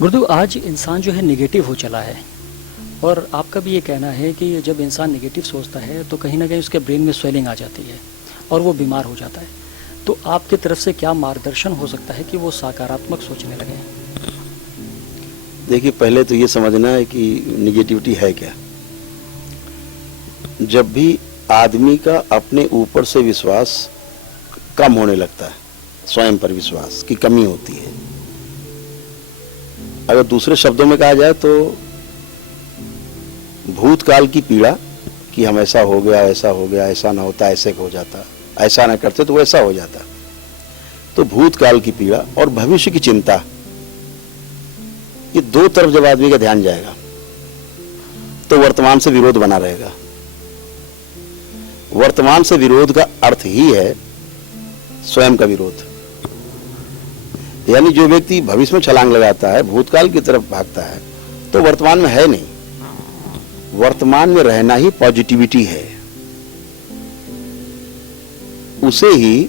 गुरुदेव, आज इंसान जो है नेगेटिव हो चला है और आपका भी ये कहना है कि जब इंसान नेगेटिव सोचता है तो कहीं ना कहीं उसके ब्रेन में स्वेलिंग आ जाती है और वो बीमार हो जाता है। तो आपकी तरफ से क्या मार्गदर्शन हो सकता है कि वो सकारात्मक सोचने लगे? देखिए, पहले तो ये समझना है कि निगेटिविटी है क्या। जब भी आदमी का अपने ऊपर से विश्वास कम होने लगता है, स्वयं पर विश्वास की कमी होती है। अगर दूसरे शब्दों में कहा जाए तो भूतकाल की पीड़ा कि हम ऐसा हो गया, ऐसा हो गया, ऐसा ना होता ऐसे हो जाता, ऐसा ना करते तो वैसा हो जाता। तो भूतकाल की पीड़ा और भविष्य की चिंता, ये दो तरफ जब आदमी का ध्यान जाएगा तो वर्तमान से विरोध बना रहेगा। वर्तमान से विरोध का अर्थ ही है स्वयं का विरोध। यानी जो व्यक्ति भविष्य में छलांग लगाता है, भूतकाल की तरफ भागता है, तो वर्तमान में है नहीं। वर्तमान में रहना ही पॉजिटिविटी है। उसे ही,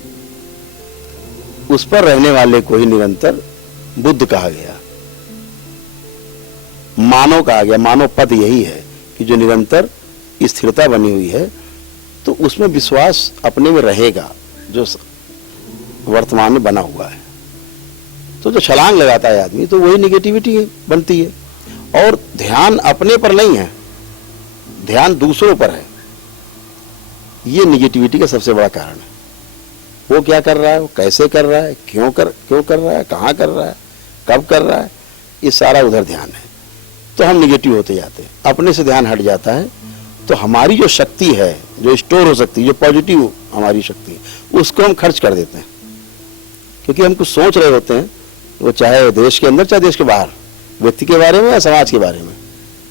उस पर रहने वाले को ही निरंतर बुद्ध कहा गया, मानव कहा गया। मानव पद यही है कि जो निरंतर स्थिरता बनी हुई है, तो उसमें विश्वास अपने में रहेगा जो वर्तमान में बना हुआ है। तो जो छलांग लगाता है आदमी, तो वही निगेटिविटी बनती है। और ध्यान अपने पर नहीं है, ध्यान दूसरों पर है। ये निगेटिविटी का सबसे बड़ा कारण है। वो क्या कर रहा है, वो कैसे कर रहा है, क्यों कर रहा है, कहाँ कर रहा है, कब कर रहा है, ये सारा उधर ध्यान है। तो हम निगेटिव होते जाते हैं, अपने से ध्यान हट जाता है। तो हमारी जो शक्ति है, जो स्टोर हो सकती है, जो पॉजिटिव हमारी शक्ति है, उसको हम खर्च कर देते हैं। क्योंकि हम कुछ सोच रहे होते हैं, वो चाहे देश के अंदर चाहे देश के बाहर, व्यक्ति के बारे में या समाज के बारे में,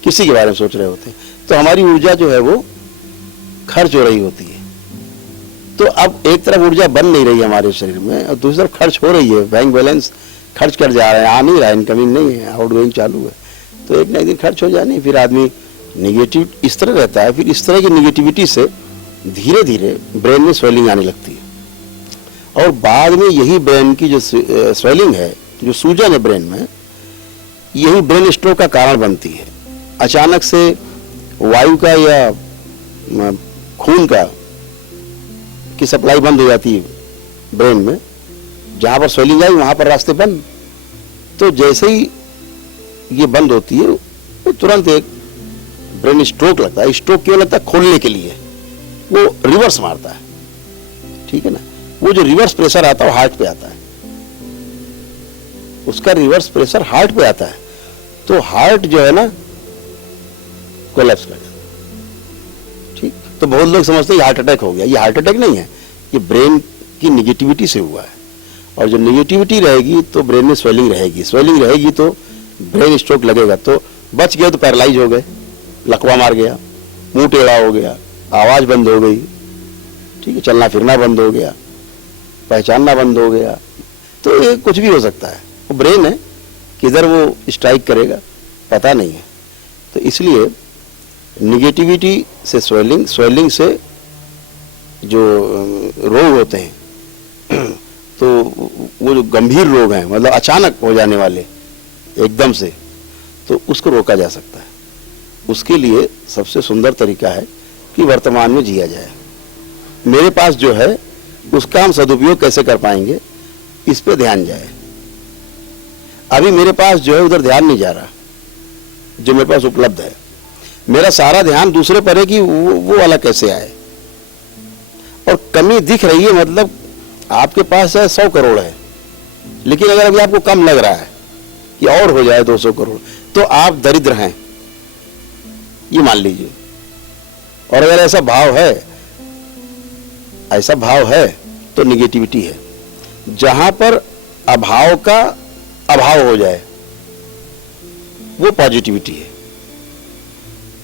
किसी के बारे में सोच रहे होते हैं, तो हमारी ऊर्जा जो है वो खर्च हो रही होती है। तो अब एक तरफ ऊर्जा बन नहीं रही है हमारे शरीर में, और दूसरी तरफ खर्च हो रही है। बैंक बैलेंस खर्च कर जा रहा है, आ नहीं रहा है, इनकमिंग नहीं है, आउटगोइंग चालू है। तो एक ना एक दिन खर्च हो जाए, फिर आदमी निगेटिव इस तरह रहता है। फिर इस तरह की निगेटिविटी से धीरे धीरे ब्रेन में स्वेलिंग आने लगती है, और बाद में यही ब्रेन की जो स्वेलिंग है, जो सूजन है ब्रेन में, यही ब्रेन स्ट्रोक का कारण बनती है। अचानक से वायु का या खून का की सप्लाई बंद हो जाती है ब्रेन में। जहां पर स्वेलिंग आई वहां पर रास्ते बंद। तो जैसे ही ये बंद होती है, वो तुरंत एक ब्रेन स्ट्रोक लगता है। स्ट्रोक क्यों लगता है? खोलने के लिए वो रिवर्स मारता है, ठीक है ना। वो जो रिवर्स प्रेशर आता है वो हार्ट पे आता है, उसका रिवर्स प्रेशर हार्ट पे आता है। तो हार्ट जो है ना कोलैप्स कर जाता है, ठीक। तो बहुत लोग समझते हैं हार्ट अटैक हो गया। ये हार्ट अटैक नहीं है, ये ब्रेन की निगेटिविटी से हुआ है। और जब निगेटिविटी रहेगी तो ब्रेन में स्वेलिंग रहेगी, स्वेलिंग रहेगी तो ब्रेन स्ट्रोक लगेगा। तो बच गए तो पैरालाइज हो गए, लकवा मार गया, मुंह टेढ़ा हो गया, आवाज बंद हो गई, ठीक है, चलना फिरना बंद हो गया, पहचानना बंद हो गया। तो ये कुछ भी हो सकता है। वो ब्रेन है, किधर वो स्ट्राइक करेगा पता नहीं है। तो इसलिए निगेटिविटी से स्वेलिंग, स्वेलिंग से जो रोग होते हैं, तो वो जो गंभीर रोग हैं, मतलब अचानक हो जाने वाले एकदम से, तो उसको रोका जा सकता है। उसके लिए सबसे सुंदर तरीका है कि वर्तमान में जिया जाए। मेरे पास जो है उसका हम सदुपयोग कैसे कर पाएंगे, इस पे ध्यान जाए। अभी मेरे पास जो है उधर ध्यान नहीं जा रहा, जो मेरे पास उपलब्ध है। मेरा सारा ध्यान दूसरे पर है कि वो वाला कैसे आए। और कमी दिख रही है, मतलब आपके पास है 100 करोड़ है, लेकिन अगर अभी आपको कम लग रहा है कि और हो जाए 200 करोड़, तो आप दरिद्र हैं, ये मान लीजिए। और अगर ऐसा भाव है तो निगेटिविटी है। जहां पर अभाव का अभाव हो जाए वो पॉजिटिविटी है।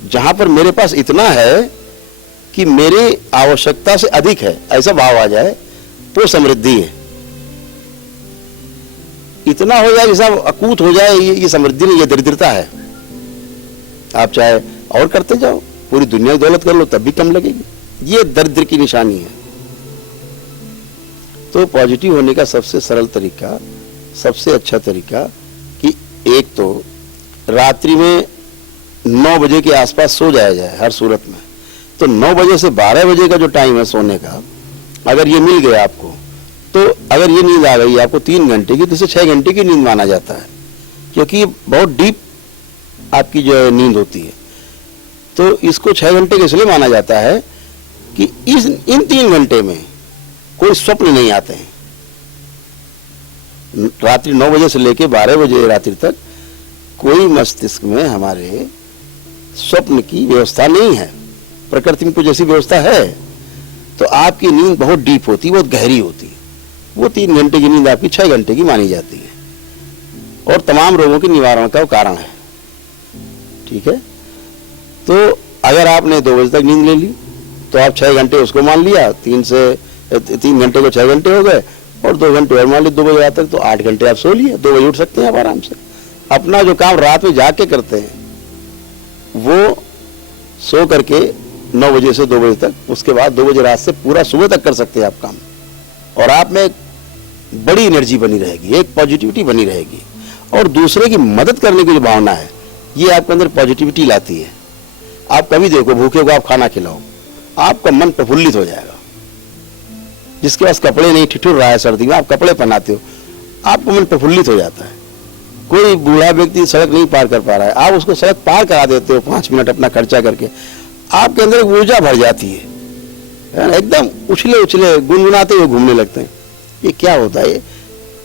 जहां पर मेरे पास इतना है कि मेरी आवश्यकता से अधिक है, ऐसा भाव आ जाए, वो समृद्धि है। इतना हो जाए जैसा अकूत हो जाए, ये समृद्धि नहीं, ये दरिद्रता है। आप चाहे और करते जाओ, पूरी दुनिया की दौलत कर लो, तब भी कम लगेगी। ये दरिद्र की निशानी है। तो पॉजिटिव होने का सबसे सरल तरीका, सबसे अच्छा तरीका कि एक तो रात्रि में 9 बजे के आसपास सो जाया जाए हर सूरत में। तो 9 बजे से 12 बजे का जो टाइम है सोने का, अगर ये मिल गया आपको, तो अगर ये नींद आ गई आपको 3 घंटे की, तो इसे 6 घंटे की नींद माना जाता है, क्योंकि ये बहुत डीप आपकी जो नींद होती है। तो इसको 6 घंटे के इसलिए माना जाता है कि इन 3 घंटे में कोई स्वप्न नहीं आते हैं। रात्रि 9 बजे से लेकर 12 बजे रात्रि तक कोई मस्तिष्क में हमारे स्वप्न की व्यवस्था नहीं है। प्रकृति में तो जैसी व्यवस्था है, तो आपकी नींद बहुत डीप होती है, बहुत गहरी होती है। वो 3 घंटे की नींद आपकी 6 घंटे की मानी जाती है, और तमाम रोगों के निवारण का कारण है। ठीक है, तो अगर आपने 2 बजे तक नींद ले ली तो आप 6 घंटे उसको मान लिया, 3 घंटे को 6 घंटे हो गए, और 2 घंटे और मान ली 2 बजे तक, तो 8 घंटे आप सो लिए। 2 बजे उठ सकते हैं आप आराम से। अपना जो काम रात में जाग के करते हैं वो सो करके 9 बजे से 2 बजे तक, उसके बाद 2 बजे रात से पूरा सुबह तक कर सकते हैं आप काम, और आप में एक बड़ी एनर्जी बनी रहेगी, एक पॉजिटिविटी बनी रहेगी, और दूसरे की मदद करने की जो भावना है ये आपके अंदर पॉजिटिविटी लाती है। आप कभी देखो भूखे को आप खाना खिलाओ, आपका मन प्रफुल्लित हो जाएगा। जिसके पास कपड़े नहीं, ठिठुर रहा है सर्दी में, आप कपड़े पहनाते हो, आपका मन प्रफुल्लित हो जाता है। कोई बूढ़ा व्यक्ति सड़क नहीं पार कर पा रहा है, आप उसको सड़क पार करा देते हो 5 मिनट अपना खर्चा करके, आपके अंदर एक ऊर्जा भर जाती है, एकदम उछले उछले गुनगुनाते हुए घूमने लगते हैं। ये क्या होता है?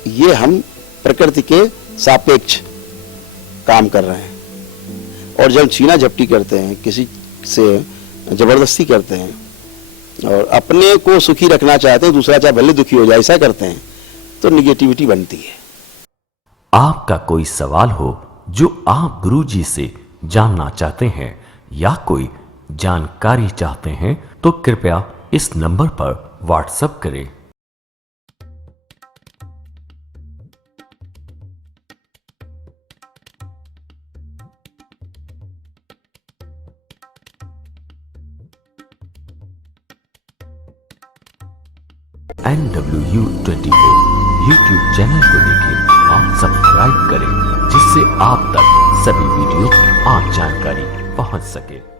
ये हम प्रकृति के सापेक्ष काम कर रहे हैं। और जब छीना झपटी करते हैं, किसी से जबरदस्ती करते हैं, और अपने को सुखी रखना चाहते हैं, दूसरा चाहे भले दुखी हो जाए, ऐसा करते हैं, तो निगेटिविटी बनती है। आपका कोई सवाल हो जो आप गुरुजी से जानना चाहते हैं, या कोई जानकारी चाहते हैं, तो कृपया इस नंबर पर व्हाट्सएप करें। NW24 YouTube चैनल को देखें और सब्सक्राइब करें, जिससे आप तक सभी वीडियो और जानकारी पहुंच सके।